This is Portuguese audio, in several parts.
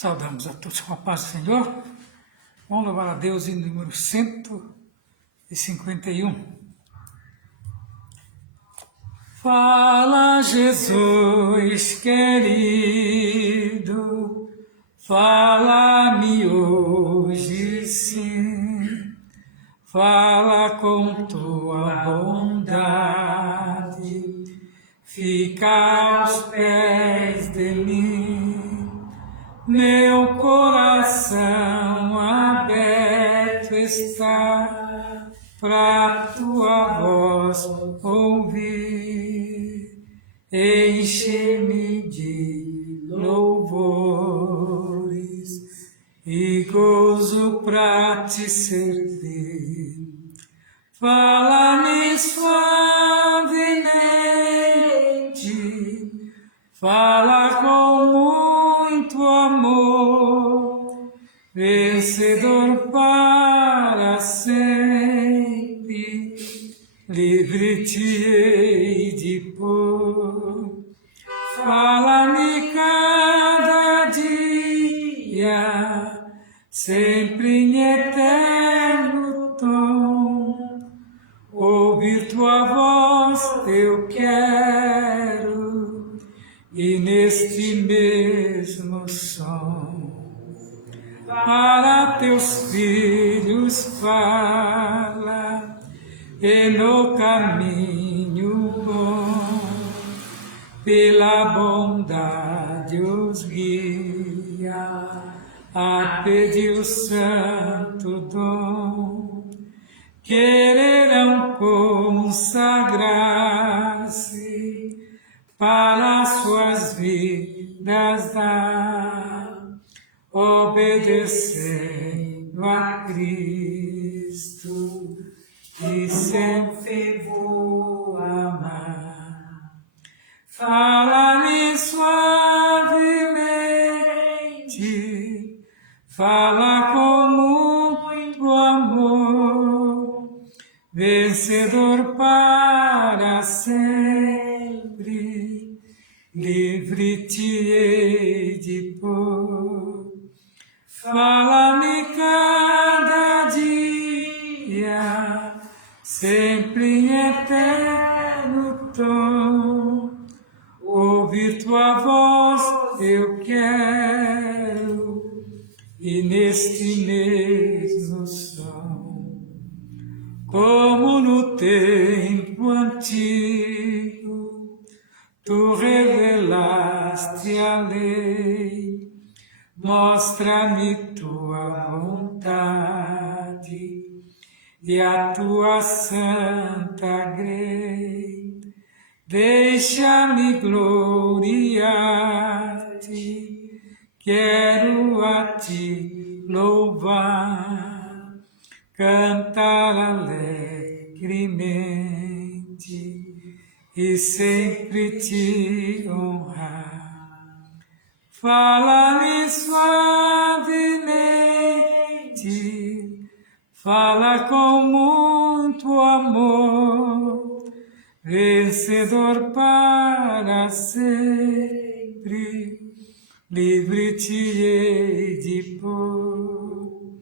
Saudamos a todos com a paz do Senhor. Vamos louvar a Deus em número 151. Fala, Jesus querido, fala-me hoje sim, fala com tua bondade, fica aos pés de mim. Meu coração aberto está pra tua voz ouvir. Enche-me de louvores e gozo pra te servir. Fala-me suavemente, fala com muito amor, vencedor para sempre, livre te hei de pôr. Fala-me cada dia, sempre em eterno tom, ouvir tua voz eu quero, e neste mesmo som, para teus filhos fala, e no caminho bom, pela bondade os guia, a pedir o santo dom, quererão consagrar-se para suas vidas dar, obedecendo a Cristo, e sempre vou amar. Fala-me suavemente, fala com muito amor, vencedor para sempre, livre te hei de pôr. Fala-me cada dia, sempre em eterno tom, ouvir tua voz eu quero, e neste mesmo som, como no tempo antigo, tu revelaste a lei, mostra-me tua vontade e a tua santa grei. Deixa-me gloriar-te, quero a ti louvar, cantar alegremente e sempre te honrar. Fala-me suavemente, fala com muito amor, vencedor para sempre, livre te hei de pôr.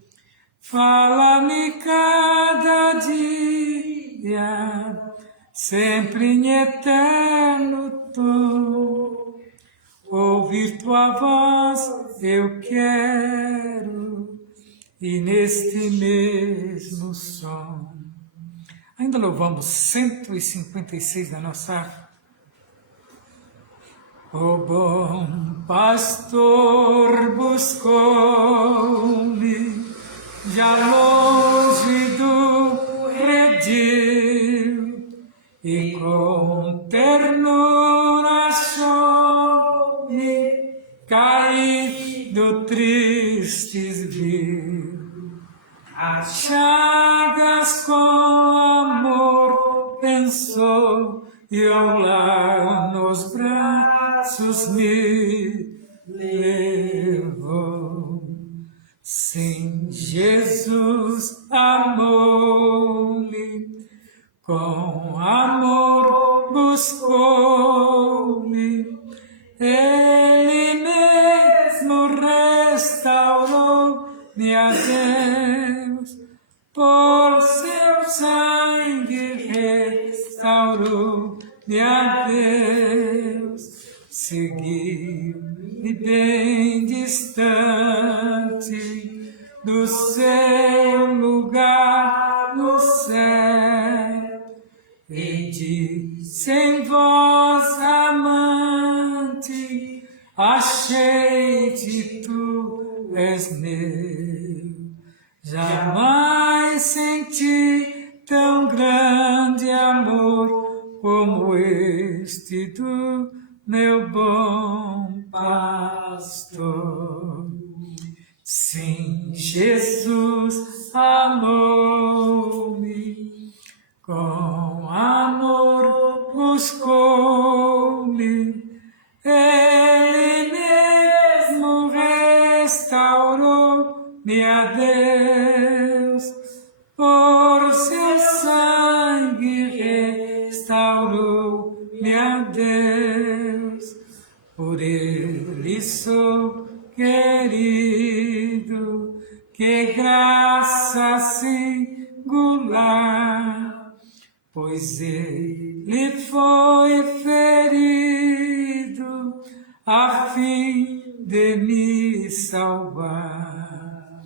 Fala-me cada dia, sempre em eterno tom, ouvir tua voz eu quero, e neste mesmo som. Ainda louvamos 156 da nossa harpa. O bom pastor buscou-me, já longe do redil, e com ternura achou-me, caído tristes viu. As chagas com amor pensou, e ao lar nos braços me levou. Sim, Jesus amou-me, com amor buscou-me, Ele mesmo minha Deus, por seu sangue restaurou, minha Deus, seguiu-me bem distante do seu lugar no céu, e disse em voz amante, achei-te, tu és meu. Jamais senti tão grande amor como este do meu bom pastor. Sim, Jesus amou-me, com amor buscou-me, Ele mesmo restaurou, minha Deus, por seu sangue restaurou, minha Deus, por Ele sou querido, que graça singular, pois Ele foi ferido a fim de me salvar.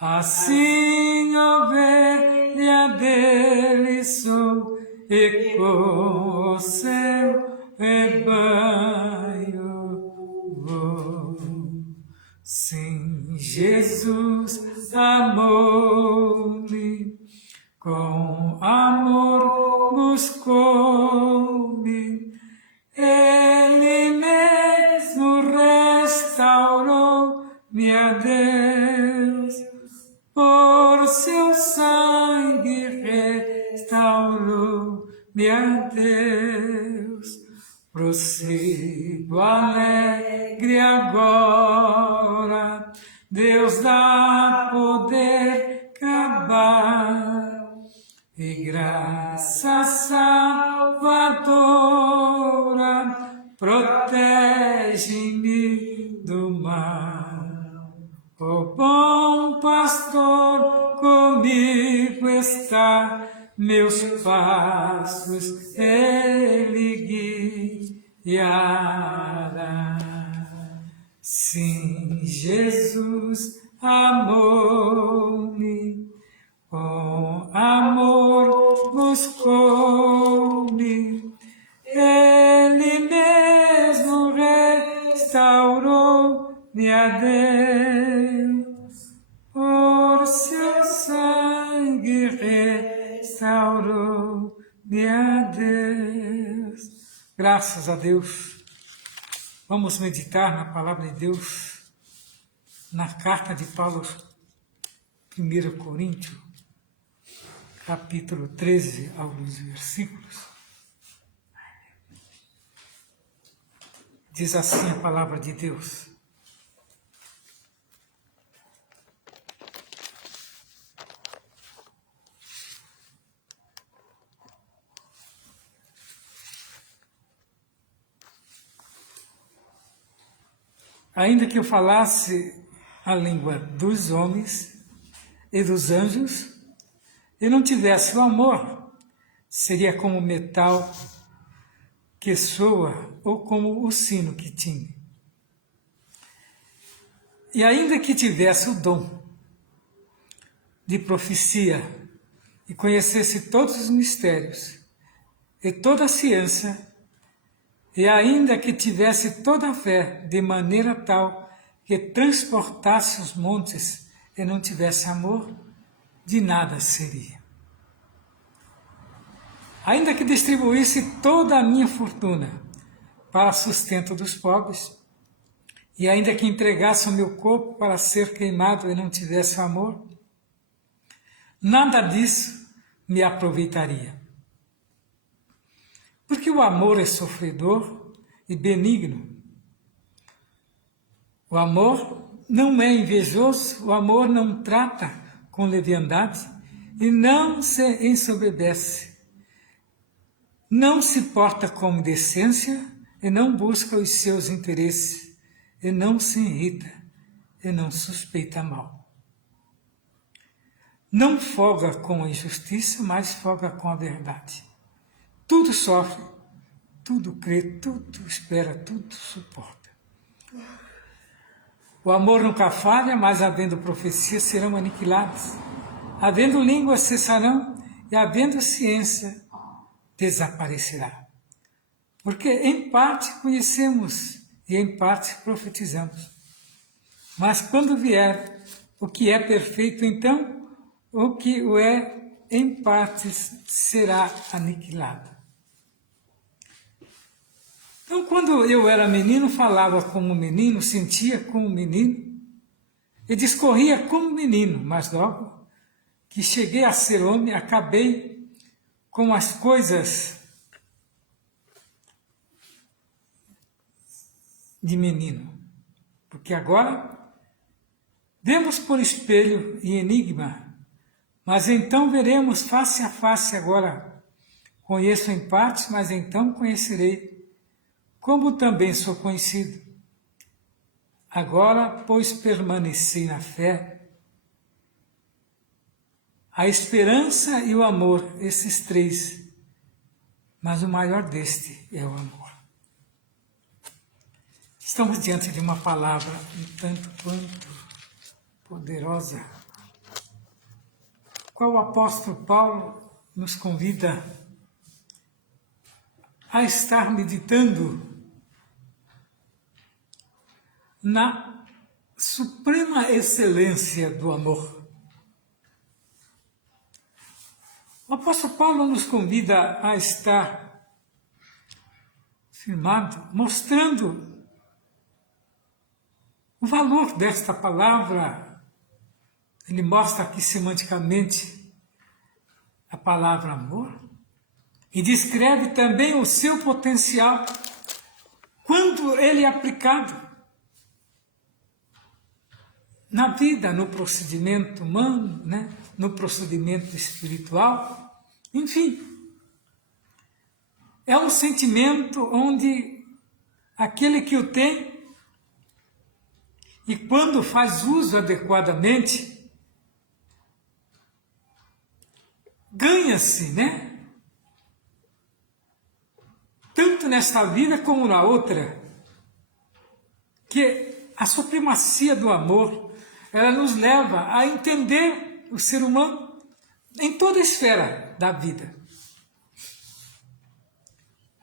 Assim, ovelha dele sou, e com o seu rebanho vou. Sim, Jesus amou-me, com amor buscou-me, Ele mesmo restaurou, minha Deus, por seu sangue restaurou, minha Deus. Prossigo alegre agora, Deus dá poder acabar, e graça salvadora protege-me do mal. O bom pastor comigo está, meus passos Ele guiará. Sim, Jesus amou-me, com amor buscou-me, Ele mesmo restaurou, minha Deus, por seu sangue restaurou, minha Deus. Graças a Deus. Vamos meditar na palavra de Deus, na carta de Paulo, 1 Coríntios, capítulo 13, alguns versículos. Diz assim a palavra de Deus: ainda que eu falasse a língua dos homens e dos anjos, e não tivesse o amor, seria como metal que soa ou como o sino que tinha. E ainda que tivesse o dom de profecia e conhecesse todos os mistérios e toda a ciência, e ainda que tivesse toda a fé de maneira tal que transportasse os montes e não tivesse amor, de nada seria. Ainda que distribuísse toda a minha fortuna para sustento dos pobres, e ainda que entregasse o meu corpo para ser queimado e não tivesse amor, nada disso me aproveitaria. Porque o amor é sofredor e benigno. O amor não é invejoso, o amor não trata com leviandade e não se ensoberbece. Não se porta com indecência e não busca os seus interesses, e não se irrita e não suspeita mal. não folga com a injustiça, mas folga com a verdade. Tudo sofre, tudo crê, tudo espera, tudo suporta. O amor nunca falha, mas havendo profecias serão aniquiladas. Havendo línguas cessarão e havendo ciência desaparecerá. Porque em parte conhecemos e em parte profetizamos. Mas quando vier o que é perfeito, então o que o é em partes será aniquilado. Então, quando eu era menino, falava como menino, sentia como menino e discorria como menino, mas logo que cheguei a ser homem, acabei com as coisas de menino. Porque agora vemos por espelho e enigma, mas então veremos face a face agora. Conheço em parte, mas então conhecerei, como também sou conhecido. Agora, pois, permaneci na fé, a esperança e o amor, esses três, mas o maior deste é o amor. Estamos diante de uma palavra um tanto quanto poderosa, qual o apóstolo Paulo nos convida a estar meditando na suprema excelência do amor. O apóstolo Paulo nos convida a estar firmado, mostrando o valor desta palavra. Ele mostra aqui semanticamente a palavra amor e descreve também o seu potencial quando ele é aplicado na vida, no procedimento humano, né? No procedimento espiritual, enfim. É um sentimento onde aquele que o tem, e quando faz uso adequadamente, ganha-se, né? Tanto nesta vida como na outra, que a supremacia do amor, ela nos leva a entender o ser humano em toda a esfera da vida.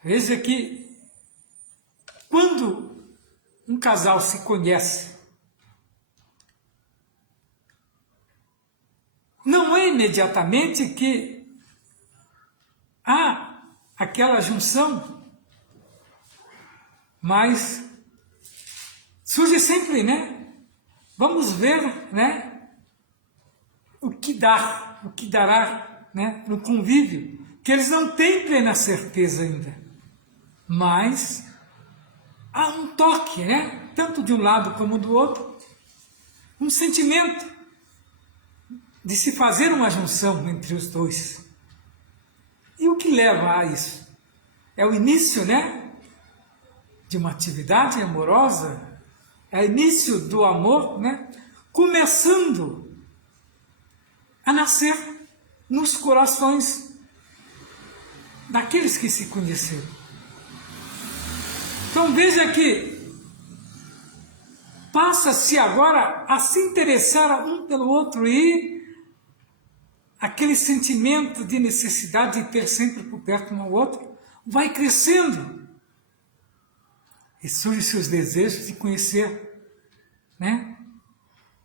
Veja que quando um casal se conhece, não é imediatamente que há aquela junção, mas surge sempre, né? Vamos ver, né? O que dará, né? No convívio, que eles não têm plena certeza ainda, mas há um toque, né? Tanto de um lado como do outro, um sentimento de se fazer uma junção entre os dois. E o que leva a isso? É o início, né? De uma atividade amorosa, é o início do amor, né? Começando a nascer nos corações daqueles que se conheceram. Então veja que passa-se agora a se interessar um pelo outro e aquele sentimento de necessidade de ter sempre por perto um ao outro vai crescendo. E surgem os desejos de conhecer, né?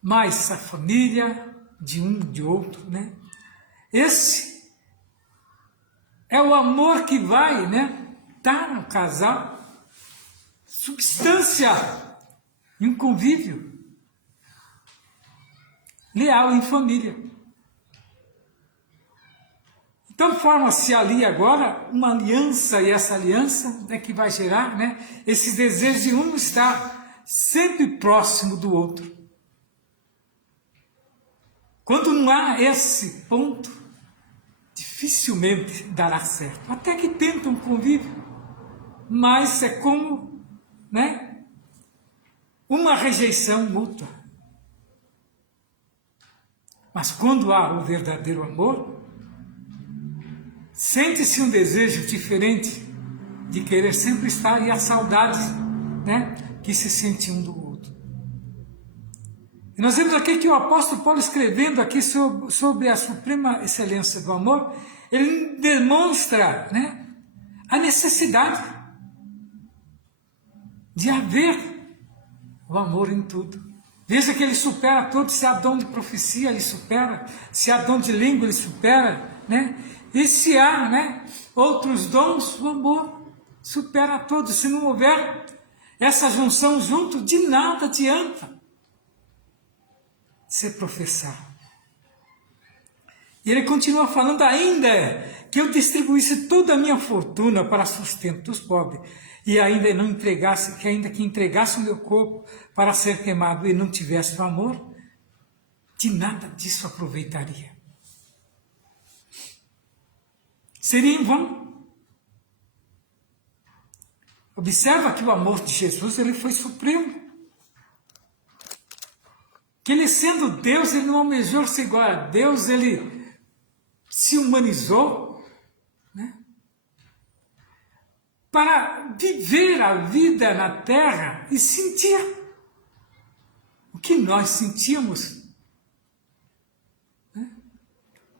Mais a família de um e de outro, né? Esse é o amor que vai, né, dar ao casal substância e um convívio leal em família. Então forma-se ali agora uma aliança, e essa aliança é que vai gerar, né, esses desejos de um estar sempre próximo do outro. Quando não há esse ponto, dificilmente dará certo. Até que tentam convívio, mas é como, né, uma rejeição mútua. Mas quando há o verdadeiro amor, sente-se um desejo diferente de querer sempre estar, e a saudade, né, que se sente um do outro. E nós vemos aqui que o apóstolo Paulo, escrevendo aqui sobre a suprema excelência do amor, ele demonstra, né, a necessidade de haver o amor em tudo. Veja que ele supera todos. Se há dom de profecia, ele supera. Se há dom de língua, ele supera, né? E se há, né, outros dons, o amor supera todos. Se não houver essa junção junto, de nada adianta se professar. E ele continua falando ainda que eu distribuísse toda a minha fortuna para sustento dos pobres, e ainda não entregasse, que entregasse o meu corpo para ser queimado e não tivesse o amor, de nada disso aproveitaria. Seria em vão. Observa que o amor de Jesus, ele foi supremo. Que ele, sendo Deus, ele não almejou ser igual a Deus, ele se humanizou, né, para viver a vida na terra e sentir o que nós sentíamos, né,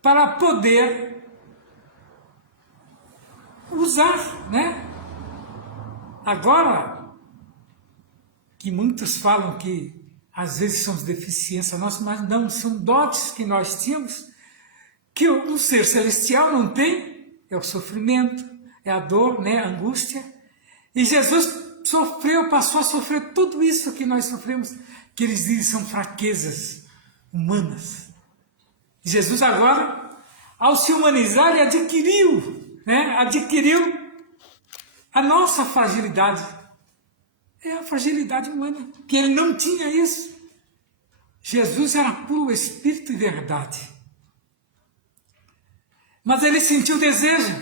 para poder usar, né? Agora, que muitos falam que às vezes são deficiências nossas, mas não, são dotes que nós tínhamos, que um ser celestial não tem, é o sofrimento, é a dor, né, a angústia. E Jesus sofreu, passou a sofrer tudo isso que nós sofremos, que eles dizem são fraquezas humanas. E Jesus agora, ao se humanizar, ele adquiriu, né, adquiriu a nossa fragilidade. É a fragilidade humana, que ele não tinha isso. Jesus era puro espírito e verdade. Mas ele sentiu desejo.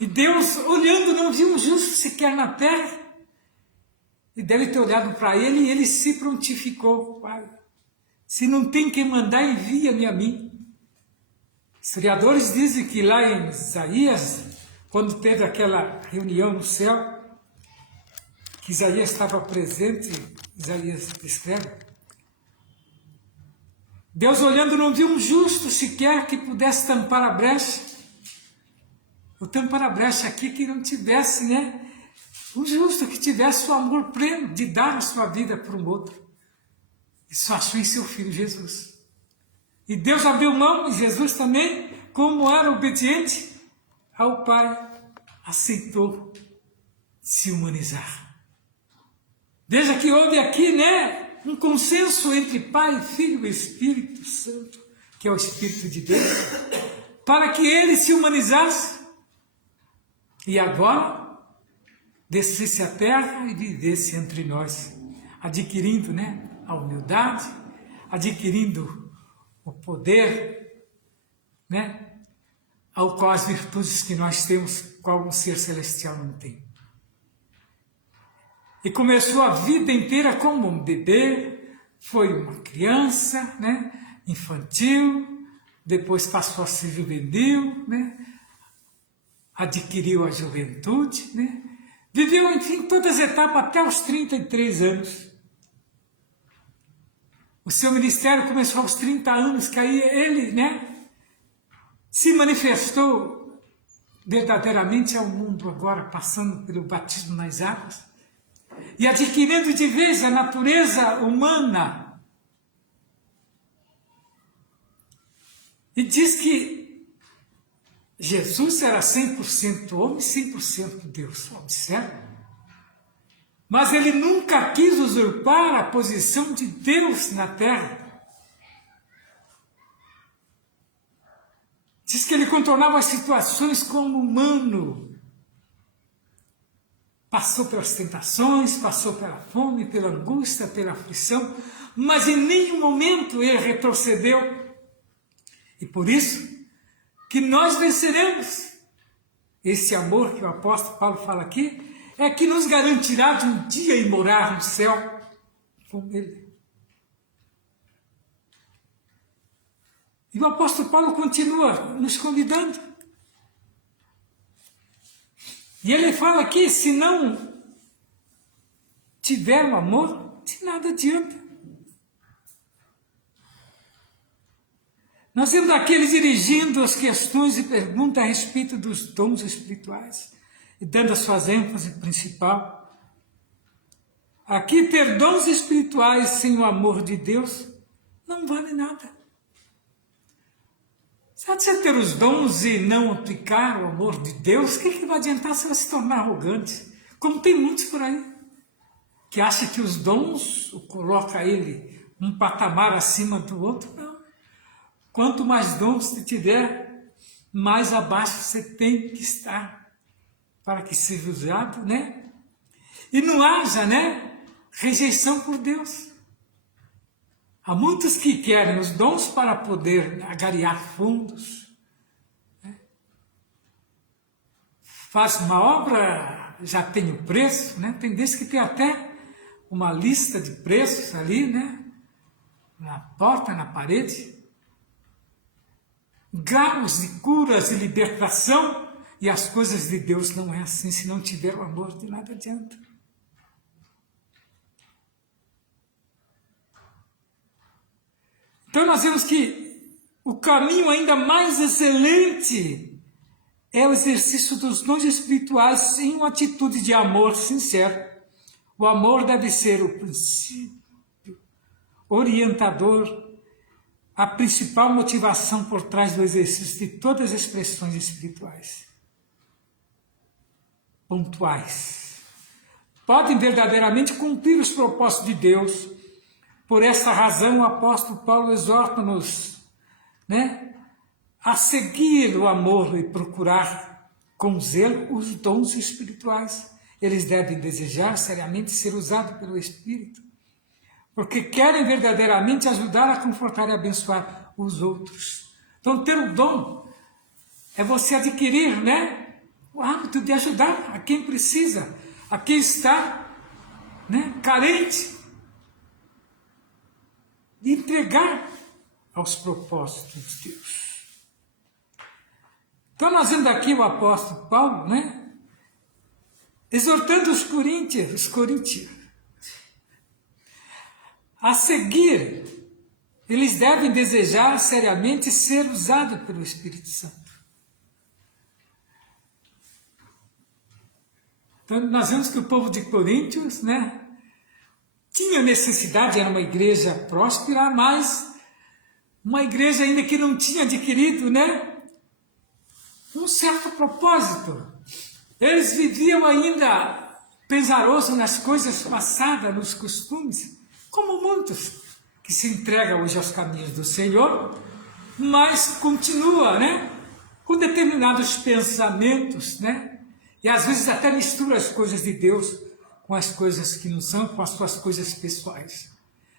E Deus, olhando, não viu um justo sequer na terra. E deve ter olhado para ele e ele se prontificou. Se não tem quem mandar, envia-me a mim. Historiadores dizem que lá em Isaías, quando teve aquela reunião no céu, que Isaías estava presente, Isaías escreve, Deus olhando não viu um justo sequer que pudesse tampar a brecha. O tampar a brecha aqui que não tivesse, né, um justo que tivesse o amor pleno de dar a sua vida para um outro. Isso achou em seu Filho Jesus. E Deus abriu mão, e Jesus também, como era obediente ao Pai, aceitou se humanizar. Veja que houve aqui, né, um consenso entre Pai, Filho e Espírito Santo, que é o Espírito de Deus, para que ele se humanizasse e agora descesse à terra e vivesse entre nós, adquirindo, né, a humildade, adquirindo o poder, né, ao qual as virtudes que nós temos, qual um ser celestial não tem. E começou a vida inteira como um bebê, foi uma criança, né, infantil, depois passou a ser juvenil, né, adquiriu a juventude, né, viveu, enfim, todas as etapas até os 33 anos. O seu ministério começou aos 30 anos, que aí ele, né, se manifestou verdadeiramente ao mundo agora, passando pelo batismo nas águas, e adquirindo de vez a natureza humana. E diz que Jesus era 100% homem, 100% Deus. Observe. Mas ele nunca quis usurpar a posição de Deus na terra. Diz que ele contornava as situações como humano. Passou pelas tentações, passou pela fome, pela angústia, pela aflição, mas em nenhum momento ele retrocedeu. E por isso que nós venceremos. Esse amor que o apóstolo Paulo fala aqui é que nos garantirá de um dia ir morar no céu com ele. E o apóstolo Paulo continua nos convidando. E ele fala aqui, se não tiver o amor, de nada adianta. Nós temos aqui dirigindo as questões e perguntas a respeito dos dons espirituais, e dando a suas ênfase principal. Aqui, ter dons espirituais sem o amor de Deus não vale nada. Sabe, você ter os dons e não aplicar o amor de Deus, o que vai adiantar se você se tornar arrogante? Como tem muitos por aí, que acham que os dons coloca ele um patamar acima do outro. Não. Quanto mais dons você tiver, mais abaixo você tem que estar para que seja usado, né? E não haja, né, rejeição por Deus. Há muitos que querem os dons para poder agariar fundos, né? Faz uma obra, já tem o preço, né? Tem desses que tem até uma lista de preços ali, né? Na porta, na parede. Graus de curas e libertação, e as coisas de Deus não é assim. Se não tiver o amor, de nada adianta. Então nós vemos que o caminho ainda mais excelente é o exercício dos dons espirituais em uma atitude de amor sincero. O amor deve ser o princípio orientador, a principal motivação por trás do exercício de todas as expressões espirituais. Pontuais. Podem verdadeiramente cumprir os propósitos de Deus. Por essa razão, o apóstolo Paulo exorta-nos, né, a seguir o amor e procurar com zelo os dons espirituais. Eles devem desejar seriamente ser usados pelo Espírito, porque querem verdadeiramente ajudar a confortar e abençoar os outros. Então, ter o dom é você adquirir, né, o hábito de ajudar a quem precisa, a quem está, né, carente, de entregar aos propósitos de Deus. Então, nós vemos aqui o apóstolo Paulo, né, exortando os coríntios, a seguir, eles devem desejar seriamente ser usados pelo Espírito Santo. Então, nós vemos que o povo de Coríntios, né, tinha necessidade, era uma igreja próspera, mas uma igreja ainda que não tinha adquirido, né, um certo propósito. Eles viviam ainda pesarosos nas coisas passadas, nos costumes, como muitos que se entregam hoje aos caminhos do Senhor, mas continua, né, com determinados pensamentos, né, e às vezes até mistura as coisas de Deus com as coisas que não são, com as suas coisas pessoais.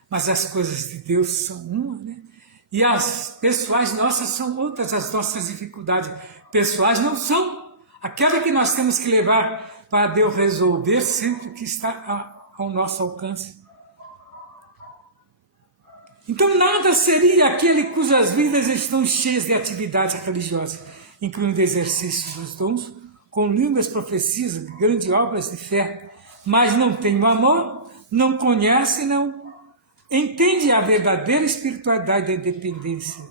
Mas as coisas de Deus são uma, né, e as pessoais nossas são outras. As nossas dificuldades pessoais não são aquela que nós temos que levar para Deus resolver sempre que está ao nosso alcance. Então nada seria aquele cujas vidas estão cheias de atividade religiosa, incluindo exercícios dos dons, com línguas, profecias, grandes obras de fé, mas não tem o amor, não conhece, não entende a verdadeira espiritualidade da independência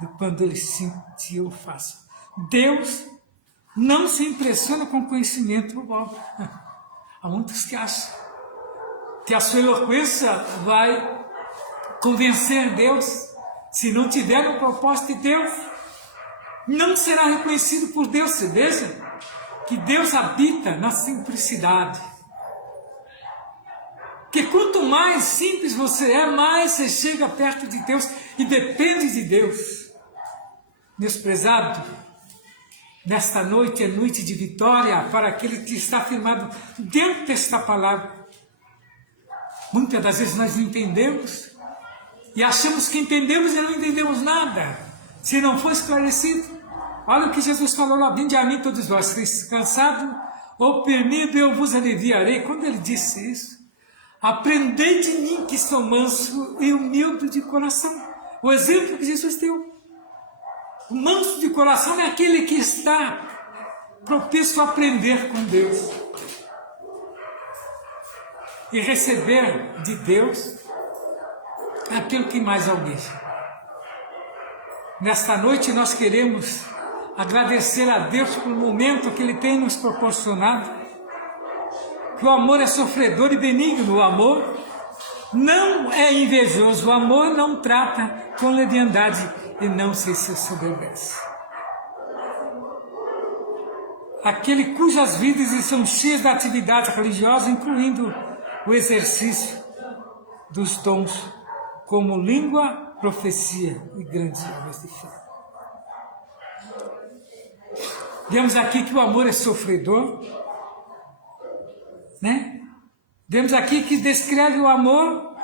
de quando ele sente ou faça. Deus não se impressiona com conhecimento ou obra. Há muitos que acham que a sua eloquência vai convencer Deus. Se não tiver o propósito de Deus, não será reconhecido por Deus. Você veja que Deus habita na simplicidade. Que quanto mais simples você é, mais você chega perto de Deus e depende de Deus. Meus prezados, nesta noite é noite de vitória para aquele que está firmado dentro desta palavra. Muitas das vezes nós não entendemos e achamos que entendemos e não entendemos nada, se não for esclarecido. Olha o que Jesus falou lá: vinde a mim todos vós, cansados, oprimido, eu vos aliviarei. Quando ele disse isso, aprendei de mim que sou manso e humilde de coração. O exemplo que Jesus deu. O manso de coração é aquele que está propício a aprender com Deus e receber de Deus aquilo que mais almeja. Nesta noite nós queremos agradecer a Deus pelo momento que Ele tem nos proporcionado, que o amor é sofredor e benigno, o amor não é invejoso, o amor não trata com leviandade e não se soberbece. Aquele cujas vidas são cheias de atividade religiosa, incluindo o exercício dos dons, como língua, profecia e grandes obras de fé. Vemos aqui que o amor é sofredor, né? Vemos aqui que descreve o amor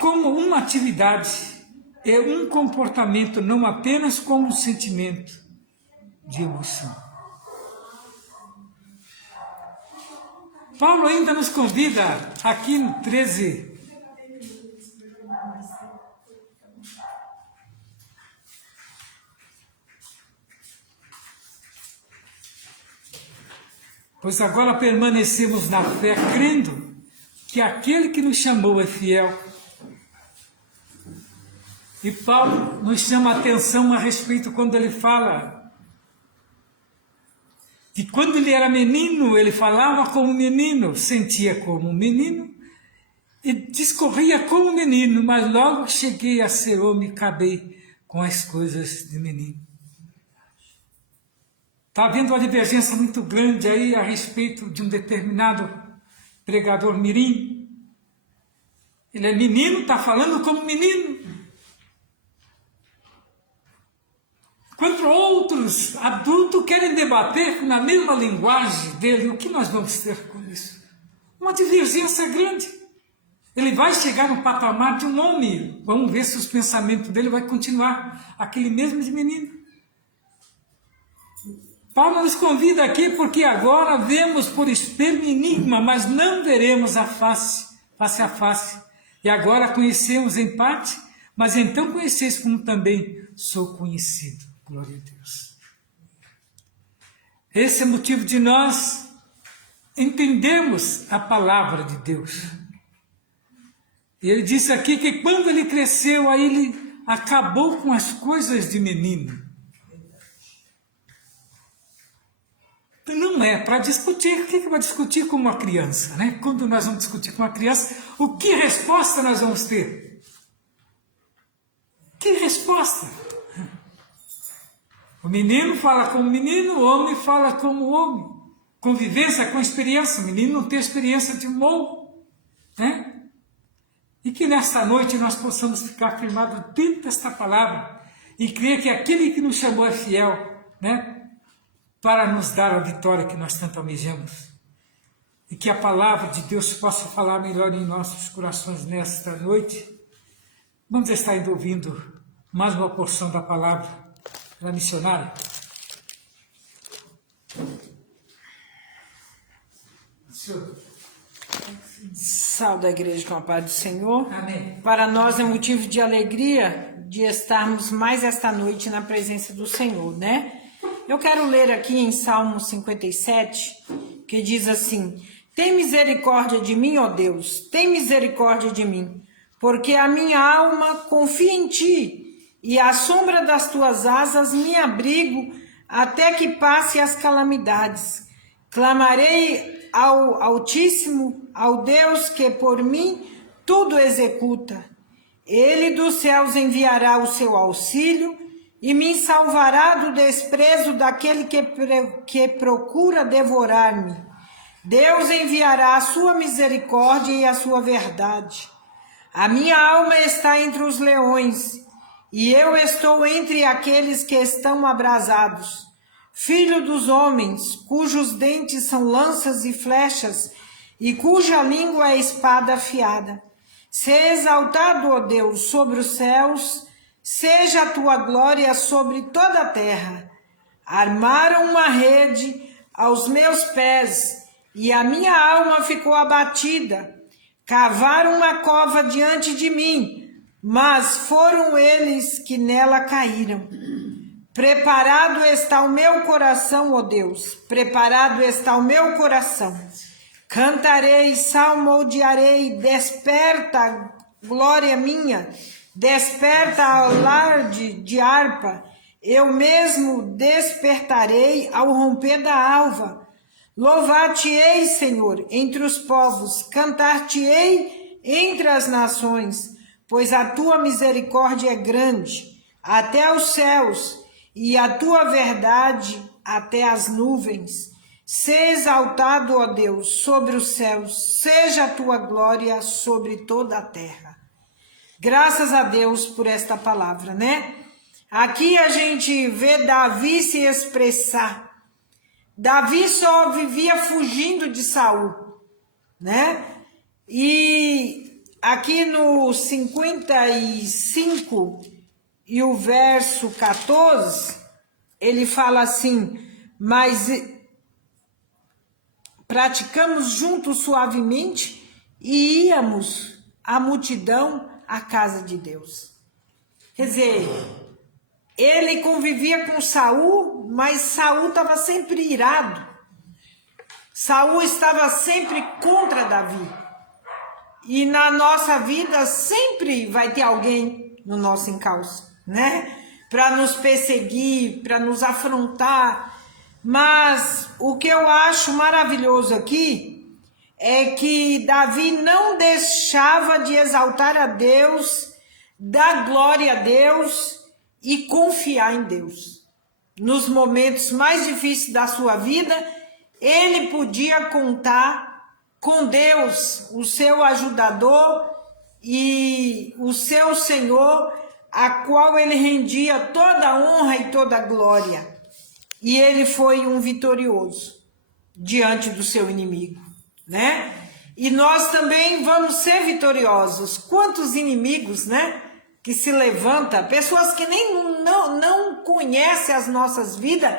como uma atividade e um comportamento, não apenas como um sentimento de emoção. Paulo ainda nos convida, aqui no 13, pois agora permanecemos na fé, crendo que aquele que nos chamou é fiel. E Paulo nos chama a atenção a respeito quando ele fala que quando ele era menino, ele falava como menino, sentia como menino e discorria como menino, mas logo cheguei a ser homem e acabei com as coisas de menino. Está havendo uma divergência muito grande aí a respeito de um determinado pregador mirim. Ele é menino, está falando como menino. Enquanto outros adultos querem debater na mesma linguagem dele, o que nós vamos ter com isso? Uma divergência grande. Ele vai chegar no patamar de um homem. Vamos ver se os pensamentos dele vai continuar aquele mesmo de menino. Paulo nos convida aqui porque agora vemos por espelho enigma, mas não veremos face a face. E agora conhecemos em parte, mas então conheceis como também sou conhecido. Glória a Deus. Esse é o motivo de nós entendermos a palavra de Deus. E ele disse aqui que quando ele cresceu, aí ele acabou com as coisas de menino. Não é para discutir. O que vai discutir com uma criança, né? Quando nós vamos discutir com uma criança, o que resposta nós vamos ter? Que resposta? O menino fala como menino, o homem fala como homem. Convivência com experiência. O menino não tem experiência de um homem, né? E que nesta noite nós possamos ficar firmados dentro desta palavra e crer que aquele que nos chamou é fiel, né? Para nos dar a vitória que nós tanto almejamos. E que a palavra de Deus possa falar melhor em nossos corações nesta noite. Vamos estar ainda ouvindo mais uma porção da palavra da missionária. Saúde a igreja com a paz do Senhor. Amém. Para nós é motivo de alegria de estarmos mais esta noite na presença do Senhor, né? Eu quero ler aqui em Salmo 57, que diz assim: tem misericórdia de mim, ó Deus, tem misericórdia de mim, porque a minha alma confia em ti, e à sombra das tuas asas me abrigo, até que passe as calamidades. Clamarei ao Altíssimo, ao Deus que por mim tudo executa. Ele dos céus enviará o seu auxílio, e me salvará do desprezo daquele que procura devorar-me. Deus enviará a sua misericórdia e a sua verdade. A minha alma está entre os leões, e eu estou entre aqueles que estão abrasados. Filho dos homens, cujos dentes são lanças e flechas, e cuja língua é espada afiada. Seja exaltado, ó Deus, sobre os céus, seja a tua glória sobre toda a terra. Armaram uma rede aos meus pés, e a minha alma ficou abatida. Cavaram uma cova diante de mim, mas foram eles que nela caíram. Preparado está o meu coração, ó Deus, preparado está o meu coração. Cantarei, salmodiarei, desperta, glória minha, desperta alarde de harpa. Eu mesmo despertarei ao romper da alva. Louvar-te-ei, Senhor, entre os povos, cantar-te-ei entre as nações, pois a tua misericórdia é grande, até os céus, e a tua verdade até as nuvens. Seja exaltado, ó Deus, sobre os céus, seja a tua glória sobre toda a terra. Graças a Deus por esta palavra, né? Aqui a gente vê Davi se expressar. Davi só vivia fugindo de Saul, né? E aqui no 55 e o verso 14, ele fala assim: mas praticamos juntos suavemente e íamos a multidão à casa de Deus. Quer dizer, ele convivia com Saul, mas Saul estava sempre irado. Saul estava sempre contra Davi. E na nossa vida sempre vai ter alguém no nosso encalço, né? Para nos perseguir, para nos afrontar. Mas o que eu acho maravilhoso aqui é que Davi não deixava de exaltar a Deus, dar glória a Deus e confiar em Deus. Nos momentos mais difíceis da sua vida, ele podia contar com Deus, o seu ajudador e o seu Senhor, a qual ele rendia toda a honra e toda a glória. E ele foi um vitorioso diante do seu inimigo, né? E nós também vamos ser vitoriosos. Quantos inimigos, né? Que se levanta, pessoas que nem não conhecem as nossas vidas,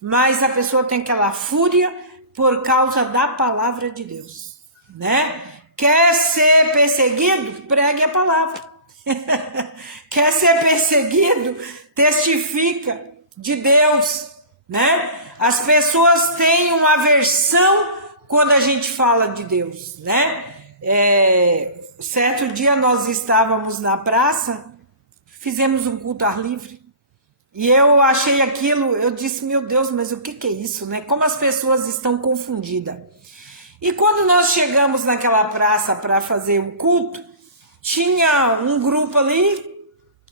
mas a pessoa tem aquela fúria por causa da palavra de Deus, né? Quer ser perseguido? Pregue a palavra. Quer ser perseguido? Testifica de Deus, né? As pessoas têm uma aversão quando a gente fala de Deus, né? Certo dia nós estávamos na praça, fizemos um culto ao ar livre, e eu achei aquilo, eu disse, meu Deus, mas o que é isso, né? Como as pessoas estão confundidas. E quando nós chegamos naquela praça para fazer o culto, tinha um grupo ali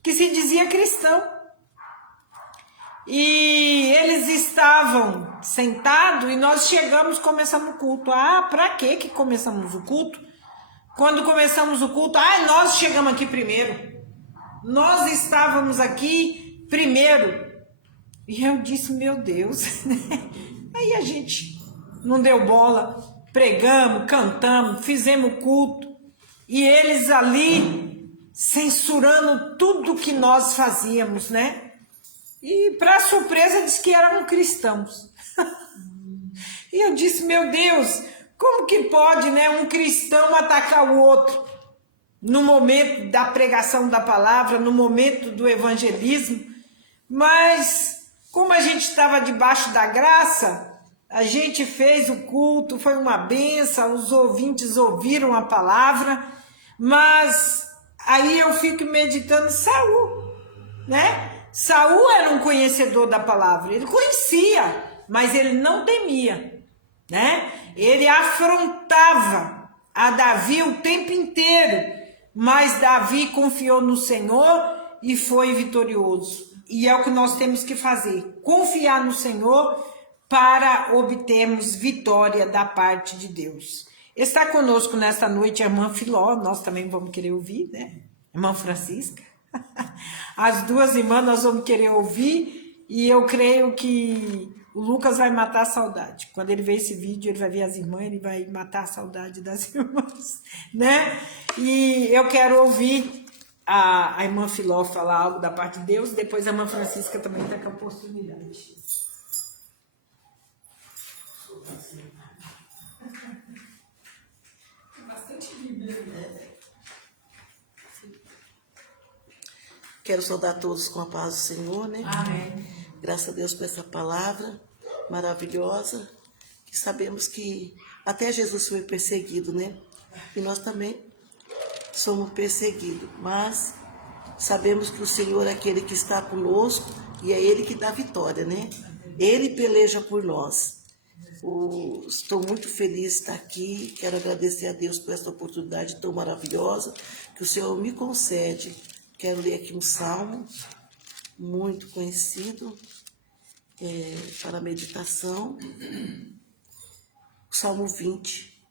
que se dizia cristão. E eles estavam sentados e nós chegamos, começamos o culto. Ah, para que começamos o culto? Quando começamos o culto, nós chegamos aqui primeiro. Nós estávamos aqui primeiro. E eu disse, meu Deus. Aí a gente não deu bola, pregamos, cantamos, fizemos culto. E eles ali censurando tudo que nós fazíamos, né? E para surpresa disse que eram cristãos. E eu disse, meu Deus, como que pode, né, um cristão atacar o outro no momento da pregação da palavra, no momento do evangelismo? Mas como a gente estava debaixo da graça, a gente fez o culto, foi uma benção, os ouvintes ouviram a palavra, mas aí eu fico meditando Saul, né? Saul era um conhecedor da palavra, ele conhecia, mas ele não temia, né? Ele afrontava a Davi o tempo inteiro, mas Davi confiou no Senhor e foi vitorioso. E é o que nós temos que fazer, confiar no Senhor para obtermos vitória da parte de Deus. Está conosco nesta noite a irmã Filó, nós também vamos querer ouvir, né? Irmã Francisca. As duas irmãs nós vamos querer ouvir e eu creio que o Lucas vai matar a saudade. Quando ele ver esse vídeo, ele vai ver as irmãs, ele vai matar a saudade das irmãs, né? E eu quero ouvir a irmã Filó falar algo da parte de Deus, depois a irmã Francisca também está com a oportunidade. Bastante Bíblia, né? Quero saudar todos com a paz do Senhor, né? Amém. Graças a Deus por essa palavra maravilhosa, que sabemos que até Jesus foi perseguido, né? E nós também somos perseguidos, mas sabemos que o Senhor é aquele que está conosco e é Ele que dá vitória, né? Ele peleja por nós. Estou muito feliz de estar aqui, quero agradecer a Deus por essa oportunidade tão maravilhosa que o Senhor me concede. Quero ler aqui um salmo muito conhecido para a meditação, o Salmo 20.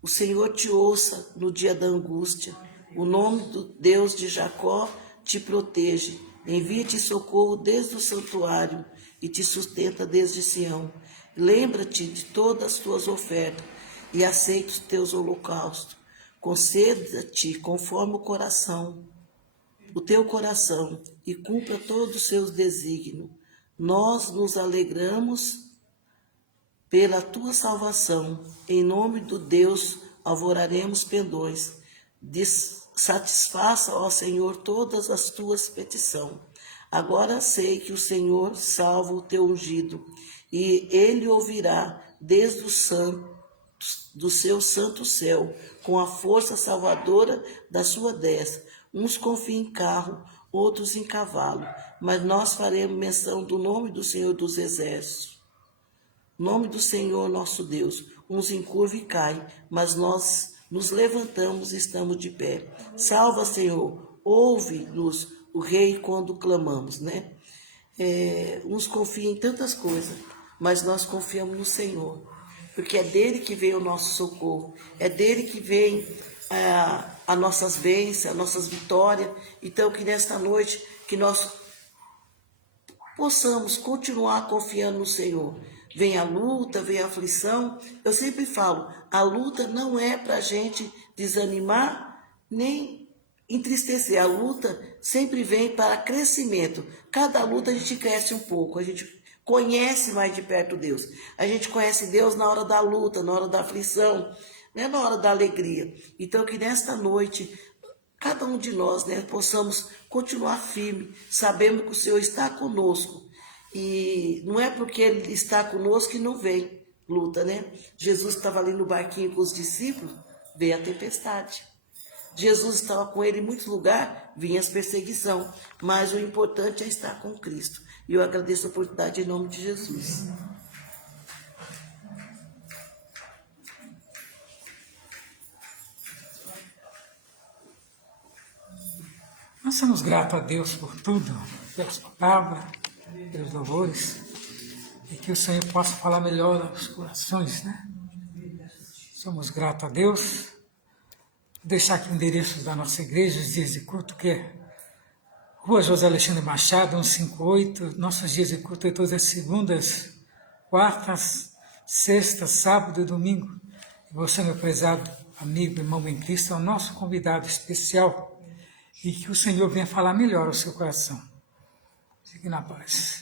O Senhor te ouça no dia da angústia, o nome do Deus de Jacó te protege, envia-te socorro desde o santuário e te sustenta desde Sião. Lembra-te de todas as tuas ofertas e aceita os teus holocaustos. Conceda-te conforme o teu coração, e cumpra todos os seus desígnios. Nós nos alegramos pela tua salvação. Em nome do Deus alvoraremos pendões. Satisfaça, ó Senhor, todas as tuas petições. Agora sei que o Senhor salva o teu ungido, e ele ouvirá desde do seu santo céu, com a força salvadora da sua destra. Uns confiam em carro, outros em cavalo, mas nós faremos menção do nome do Senhor dos Exércitos. Nome do Senhor nosso Deus. Uns encurvam e caem, mas nós nos levantamos e estamos de pé. Salva, Senhor, ouve-nos, o Rei, quando clamamos, né? Uns confiam em tantas coisas, mas nós confiamos no Senhor, porque é dele que vem o nosso socorro, é dele que vem as nossas bênçãos, as nossas vitórias. Então, que nesta noite, que nós possamos continuar confiando no Senhor. Vem a luta, vem a aflição. Eu sempre falo, a luta não é para a gente desanimar, nem entristecer. A luta sempre vem para crescimento. Cada luta a gente cresce um pouco, a gente conhece mais de perto Deus. A gente conhece Deus na hora da luta, na hora da aflição, não é na hora da alegria. Então, que nesta noite, cada um de nós, né, possamos continuar firme, sabendo que o Senhor está conosco. E não é porque Ele está conosco que não vem luta, né? Jesus estava ali no barquinho com os discípulos, veio a tempestade. Jesus estava com ele em muitos lugares, vinha as perseguições, mas o importante é estar com Cristo. E eu agradeço a oportunidade em nome de Jesus. Nós somos gratos a Deus por tudo, pelas palavras, pelos louvores, e que o Senhor possa falar melhor aos corações, né? Somos gratos a Deus. Vou deixar aqui o endereço da nossa igreja, os dias de culto, que é Rua José Alexandre Machado, 158. Nossos dias de culto é todas as segundas, quartas, sextas, sábado e domingo. E você, meu prezado amigo, irmão em Cristo, é o nosso convidado especial, e que o Senhor venha falar melhor ao seu coração. Fique na paz.